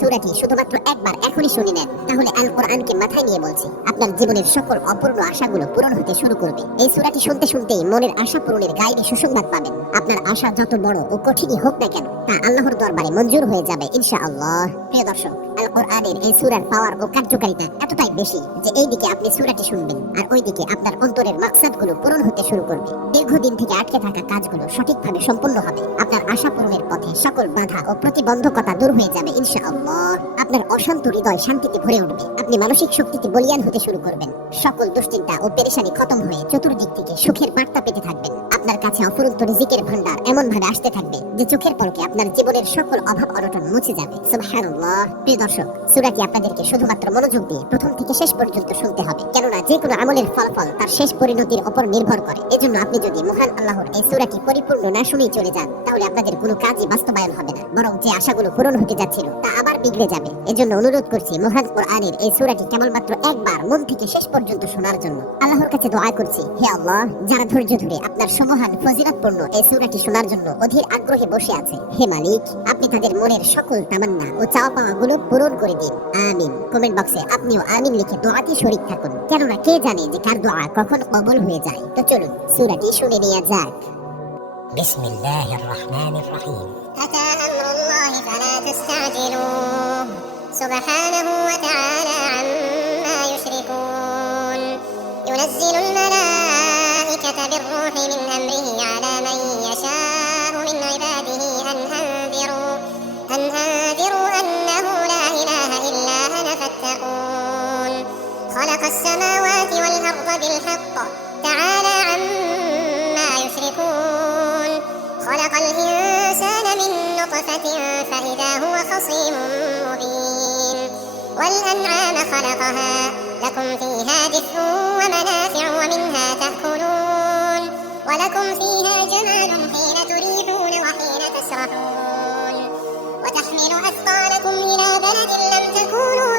সূরাটি শুধুমাত্র একবার এখনই শুনে নেন, তাহলে আল কোরআনকে মাথায় নিয়ে বলছি, আপনার জীবনের সকল অপূর্ণ আশাগুলো পূরণ হতে শুরু করবে। এই সূরাটি শুনতে শুনতেই মনের আশা পূরণের গাইবে সুসংবাদ পাবেন। আপনার আশা যত বড় ও কঠিনই হোক না কেন, তা আল্লাহর দরবারে মঞ্জুর হয়ে যাবে ইনশাআল্লাহ। প্রিয় দর্শক, আল কোরআনের এই সূরার পাওয়ার ও কার্যকারিতা এতটাই বেশি যে এই দিকে আপনি সূরাটি শুনবেন আর ওইদিকে আপনার অন্তরের মাকসাদগুলো পূরণ হতে শুরু করবে। দীর্ঘদিন থেকে আটকে থাকা কাজগুলো সঠিকভাবে সম্পন্ন হবে। আপনার আশা পূরণের পথে সকল বাধা ও প্রতিবন্ধকতা দূর হয়ে যাবে ইনশাআল্লাহ। আপনার অশান্ত হৃদয় শান্তিতে ভরে উঠবে। আপনি মানসিক শক্তিতে বলীয়ান হতে শুরু করবেন। সকল দুশ্চিন্তা ও পেরেশানি খতম হয়ে চতুর্দিক থেকে সুখের বার্তা পেতে থাকবেন। আপনার কাছে অফুরন্ত রিজিকের ভান্ডার এমন ভাবে আসতে থাকবে যে চোখের পলকে আপনার জীবনের সকল অভাব অনটন মুছে যাবে। সুবহানাল্লাহ। প্রিয় দর্শক, সূরাটি আপনাদেরকে শুধুমাত্র মনোযোগ দিয়ে প্রথম থেকে শেষ পর্যন্ত শুনতে হবে, কেননা যে কোনো আমলের ফলাফল তার শেষ পরিণতির উপর নির্ভর করে। এজন্য আপনি যদি মহান আল্লাহর এই সূরাটি পরিপূর্ণ না শুনেই চলে যান, তাহলে আপনাদের কোনো কাজই বাস্তবায়ন হবে না, বরং যে আশাগুলো পূরণ হতে যাচ্ছিল তা আবার বিগড়ে যাবে। এজন্য অনুরোধ করছি, মহান কোরআনের এই সূরাটি কেবলমাত্র একবার মন থেকে শেষ পর্যন্ত শোনার জন্য। আল্লাহর কাছে দোয়া করছি, হে আল্লাহ, যারা ধৈর্য ধরে আপনার সমহান ফজিলতপূর্ণ এই সূরাটি শোনার জন্য অধীর আগ্রহে বসে আছে, হে মালিক, আপনি তাদের মনের সকল তামান্না ও চাওয়া পাওয়াগুলো পূরণ করে দিন। আমিন। কমেন্ট বক্সে আপনিও আমিন লিখে দোয়াতে শরীক থাকুন, কেননা কে জানে যে কার দোয়া কখন কবুল হয়ে যায়। তো চলুন সূরাটি শুনে নেওয়া যাক। বিসমিল্লাহির রহমানির রহিম। أتى أمر الله فلا تستعجلوه سبحانه وتعالى عما يشركون ينزل الملائكة بالروح من أمره على من يشاء من عباده أن أنذروا أنه لا إله إلا أنا فاتقون خلق السماوات والأرض بالحق تعالى عما يشركون خلق الإنسان من نطفة فإذا هو خصيم مبين والأنعام خلقها لكم فيها دفء ومنافع ومنها تأكلون ولكم فيها جمال حين تريحون وحين تسرحون وتحمل أثقالكم إلى بلد لم تكونوا